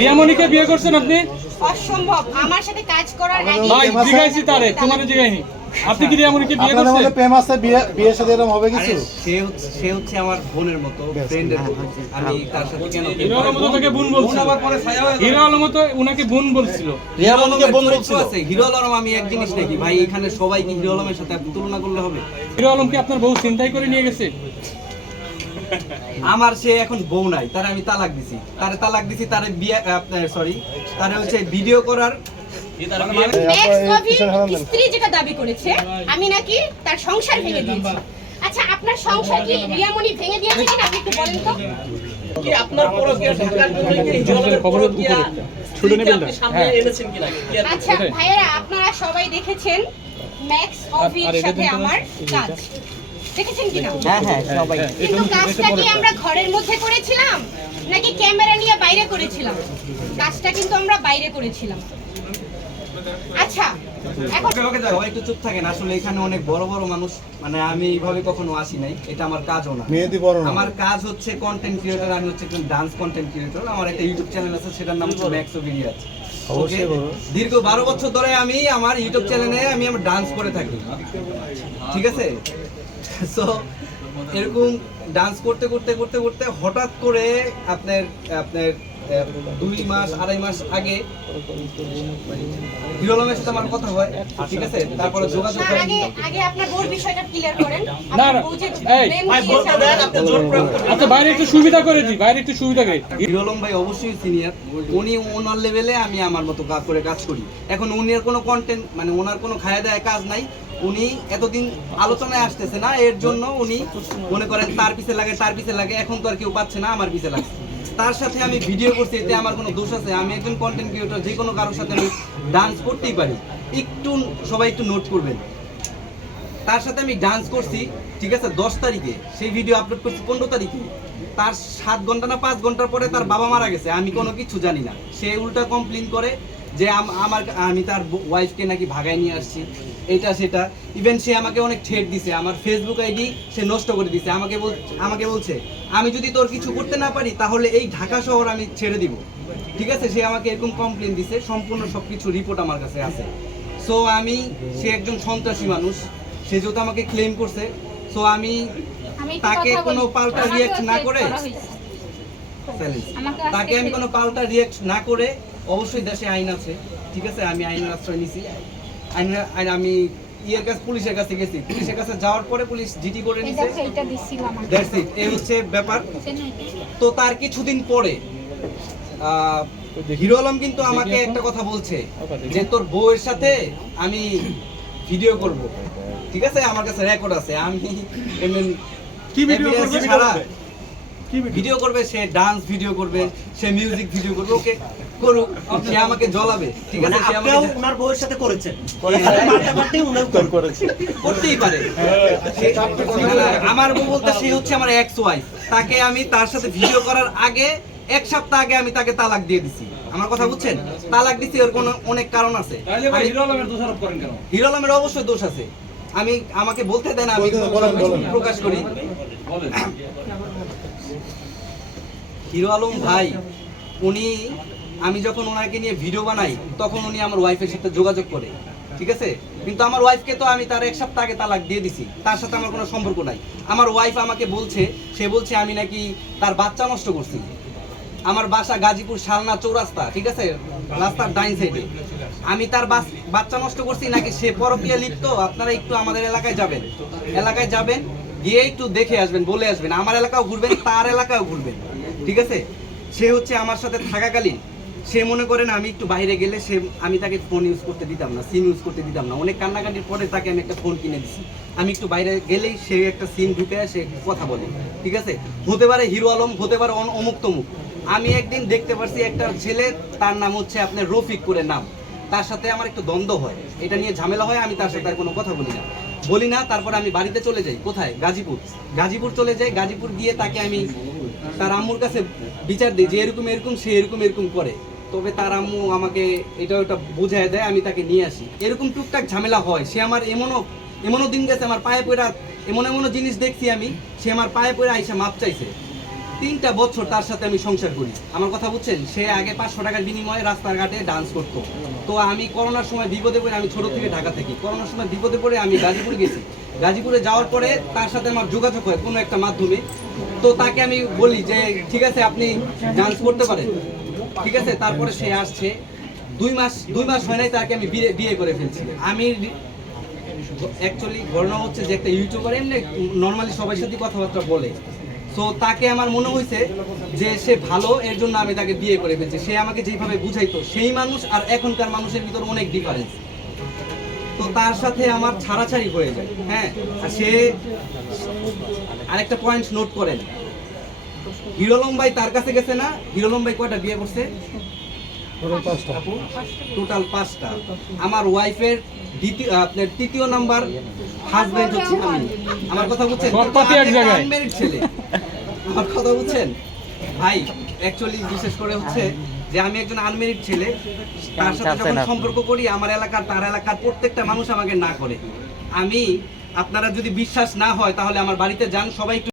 রিয়ামণিকে বিয়ে করছেন আপনি? অসম্ভব। আমার সাথে কাজ করার আগে ভাই জিগাইছি তারে, তোমারে জিগাইনি। আপনি কি রিয়ামণিকে বিয়ে করছেন? আপনাদের মধ্যে প্রেম আছে, বিয়ের সাথে এরকম হবে কিছু? সে হচ্ছে আমার বোনের মতো, ফ্রেন্ডের মতো। আমি তার সাথে কেন হিরো আলম তো তাকে বোন বলছিল। হিরো আলম তো উনাকে বোন বলছিল। রিয়ামণিকে বোন বলছিল। হিরো আলম আমি এক জিনিস নাকি ভাই, এখানে সবাই কি হিরো আলমের সাথে আপনি তুলনা করলে হবে? হিরো আলম কি আপনার বউ চিন্তাই করে নিয়ে গেছে? আমার সে এখন বউ নাই, তারে আমি তালাক দিছি। তারে বিয়ে তারে হচ্ছে ভিডিও করার স্ত্রী যেটা দাবি করেছে আমি নাকি তার সংসার ভেঙে দিয়েছি। আচ্ছা, আপনার সংসার কি রিয়ামণি ভেঙে দিয়েছে কিনা আপনি একটু বলেন তো। কি আপনার পরকীয়া ঢাকার জন্য কি হিরোর পরকীয়া ছুড়ে নেবেন না সামনে এনেছেন কিনা? আচ্ছা ভাইয়েরা, আপনারা সবাই দেখেছেন ম্যাক্স অফির সাথে আমার কাজ, দেখেছেন কিনা? হ্যাঁ সবাই। কিন্তু কাজটা কি আমরা ঘরের মধ্যে করেছিলাম নাকি ক্যামেরা নিয়ে বাইরে করেছিলাম? কাজটা কিন্তু আমরা বাইরে করেছিলাম। আচ্ছা, এখন সবাই একটু চুপ থাকেন। আসলে এখানে অনেক বড় বড় মানুষ, মানে আমি এইভাবে কখনো আসি নাই, এটা আমার কাজও না। মেহেদি বড় না। আমার কাজ হচ্ছে কন্টেন্ট ক্রিয়েটর। আমি হচ্ছে একজন ডান্স কন্টেন্ট ক্রিয়েটর। আমার একটা ইউটিউব চ্যানেল আছে, সেটার নাম হচ্ছে ম্যাক্স ভিডিওস। অবশ্যই বড়। দীর্ঘ 12 বছর ধরে আমি আমার ইউটিউব চ্যানেলে আমি আমার ডান্স করে থাকি, ঠিক আছে? সো এরকম ডান্স করতে করতে করতে করতে হঠাৎ করে আপনার 2 মাস 2.5 মাস আগে হিরো আলমের সাথে আমার কথা হয়, ঠিক আছে? তারপরে যোগাযোগ হয়। আগে আপনার বোর বিষয়টা ক্লিয়ার করেন। না, আপনার না, বউ যে এই, প্রেম ভাই বলতে দিয়েছে দেন, আপনি জোর প্রয়োগ করবেন। আচ্ছা বাইরে একটু সুবিধা করে দিই, বাইরে একটু সুবিধা করে। হিরো আলম ভাই অবশ্যই সিনিয়র, উনি ওনার লেভেলে, আমি আমার মতো করে কাজ করি। এখন উনার কোনো কন্টেন্ট, মানে ওনার কোনো খায়া দেয় কাজ নাই। উনি এতদিন আলোচনায় আসতেছে না, এর জন্য উনি মনে করেন তার পিছে লাগে। এখন তো আর কেউ পাচ্ছে না, আমার পিছে লাগছে। তার সাথে আমি ভিডিও করছি, এতে আমার কোনো দোষ আছে? আমি একজন কন্টেন্ট ক্রিয়েটর, যে কোনো কারোর সাথে আমি ডান্স করতেই পারি। সবাই একটু নোট করবেন, তার সাথে আমি ডান্স করছি, ঠিক আছে? 10 তারিখে সেই ভিডিও আপলোড করছি 15 তারিখে। তার 7 ঘন্টা না 5 ঘন্টার পরে তার বাবা মারা গেছে, আমি কোনো কিছু জানি না। সে উল্টা কমপ্লেন করে যে আমি তার ওয়াইফকে নাকি ভাগায় নিয়ে আসছি, এটা সেটা। ইভেন সে আমাকে অনেক ঠেট দিছে, আমার ফেসবুক আইডি সে নষ্ট করে দিছে। আমাকে বলছে আমি যদি তোর কিছু করতে না পারি তাহলে এই ঢাকা শহর আমি ছেড়ে দিব, ঠিক আছে? সে আমাকে এরকম কমপ্লেন দিছে, সম্পূর্ণ সবকিছু রিপোর্ট আমার কাছে আছে। সো সে একজন সন্ত্রাসী মানুষ, সে যেহেতু আমাকে ক্লেম করছে, সো আমি তাকে কোনো পাল্টা রিঅ্যাক্ট না করে অবশ্যই দেশে আইন আছে, ঠিক আছে? আমি আইনের আশ্রয় নিছি। আমি পুলিশের কাছে গেছি, পুলিশের কাছে যাওয়ার পরে পুলিশ জিডি করে নিছে। দ্যাটস ইট, এই হচ্ছে ব্যাপার। তো তার কিছুদিন পরে হিরো আলম কিন্তু আমাকে একটা কথা বলছে যে তোর বউয়ের সাথে আমি ভিডিও করব, ঠিক আছে? আমার কাছে রেকর্ড আছে। আমি কি ভিডিও করবে? ছাড়া ভিডিও করবে, সে ডান্স ভিডিও করবে, সে মিউজিক ভিডিও করবে, ওকে করুক, সে আমাকে জ্বলাবে, ঠিক আছে? সে আমাকে ওনার বউয়ের সাথে করেছেন, করতেই পারে। আমার বউ বলতে সে হচ্ছে আমার এক্স ওয়াইফ। তাকে আমি তার সাথে ভিডিও করার আগে 1 সপ্তাহ আগে আমি তাকে তালাক দিয়ে দিছি। আমার কথা বুঝছেন? তালাক দিছি, এর কোনো অনেক কারণ আছে। হিরো আলমের দোষারোপ করেন কেন? হিরো আলমের অবশ্যই দোষ আছে। আমাকে বলতে দেন, আমি প্রকাশ করি। হিরো আলম ভাই, আমি যখন ওনাকে নিয়ে ভিডিও বানাই তখন উনি আমার ওয়াইফের সাথে যোগাযোগ করে, ঠিক আছে? কিন্তু আমার ওয়াইফকে তো আমি তার 1 সপ্তাহ আগে তালাক দিয়ে দিছি, তার সাথে আমার কোনো সম্পর্ক নাই। আমার ওয়াইফ আমাকে বলছে, সে বলছে আমি নাকি তার বাচ্চা নষ্ট করছি। আমার বাসা গাজীপুর শালনা চৌরাস্তা, ঠিক আছে? রাস্তার ডাইন সাইডে। আমি তার বাচ্চা নষ্ট করছি নাকি সে পরকীয়া লিপ্ত? আপনারা একটু আমাদের এলাকায় যাবেন, গিয়ে একটু দেখে আসবেন, বলে আসবেন। আমার এলাকাও ঘুরবেন, তার এলাকাও ঘুরবেন, ঠিক আছে? সে হচ্ছে আমার সাথে থাকাকালীন সে মনে করেন আমি একটু বাইরে গেলে আমি তাকে ফোন ইউজ করতে দিতাম না, সিম ইউজ করতে দিতাম না। অনেক কান্নাকাটির পরে তাকে আমি একটা ফোন কিনে দিছি। আমি একটু বাইরে গেলেই সে একটা সিম ঢুকে সে কথা বলে, ঠিক আছে? হতে পারে হিরো আলম, হতে পারে অমুক তমুক। আমি একদিন দেখতে পারছি একটা ছেলে, তার নাম হচ্ছে আপনার রফিক করে নাম, তার সাথে আমার একটু দ্বন্দ্ব হয়, এটা নিয়ে ঝামেলা হয়। আমি তার সাথে আর কোনো কথা বলি না। তারপর আমি বাড়িতে চলে যাই। কোথায়? গাজীপুর চলে যাই। গাজীপুর গিয়ে তাকে আমি তার আম্মুর কাছে বিচার দিই যে এরকম সে এরকম করে। তবে তার আম্মু আমাকে এটা ওটা বুঝায় দেয়, আমি তাকে নিয়ে আসি। এরকম টুকটাক ঝামেলা হয়। সে আমার এমনও দিন গেছে, আমার পায়ে পড়া এমন জিনিস দেখছি আমি, সে আমার পায়ে পড়ে আইসা মাপ চাইছে। 3টা বছর তার সাথে আমি সংসার করি। আমার কথা বুঝছেন? সে আগে 500 টাকার বিনিময়ে রাস্তাঘাটে ডান্স করতো। তো আমি করোনার সময় বিপদে পড়ে, আমি ছোট থেকে ঢাকা থাকি, করোনার সময় বিপদে পড়ে আমি গাজীপুর গেছি। গাজীপুরে যাওয়ার পরে তার সাথে আমার যোগাযোগ হয় কোনো একটা মাধ্যমে। তো তাকে আমি বলি যে ঠিক আছে আপনি ডান্স করতে পারেন, ঠিক আছে। তারপরে সে আসছে, 2 মাস হয় নাই তাকে আমি বিয়ে করে ফেলছি। আমি অ্যাকচুয়ালি ঘটনা হচ্ছে যে একটা ইউটিউবার এমনি নর্মালি সবার সাথে কথাবার্তা বলে, তো তাকে আমার মনে হয়েছে যে সে ভালো, এর জন্য আমি তাকে বিয়ে করে ফেলছি। সে আমাকে যেভাবে বুঝাইতো সেই মানুষ আর এখনকার মানুষের ভিতর অনেক ডিফারেন্স। তো তার সাথে আমার ছাড়াছাড়ি হয়ে যায়, হ্যাঁ। আর সে আরেকটা পয়েন্ট নোট করেন, হিরো আলম ভাই তার কাছে গেছে না, হিরো আলম ভাই কয়টা বিয়ে করছে? টোটাল 5টা। আমার ওয়াইফের আপনার 3য় নাম্বার হাজবেন্ড হচ্ছে আমি। আমার কথা বুঝছেন? সবপাতি এক জায়গায়। আনম্যারিড ছেলে। আমার কথা বুঝছেন ভাই? অ্যাকচুয়ালি বিশেষ করে হচ্ছে যে আমি একজন আনম্যারিড ছেলে, তার সাথে যখন সম্পর্ক করি আমার এলাকার তার এলাকার প্রত্যেকটা মানুষ আমাকে না করে। আমি, আপনারা যদি বিশ্বাস না হয় তাহলে আমার বাড়িতে যান, সবাই একটু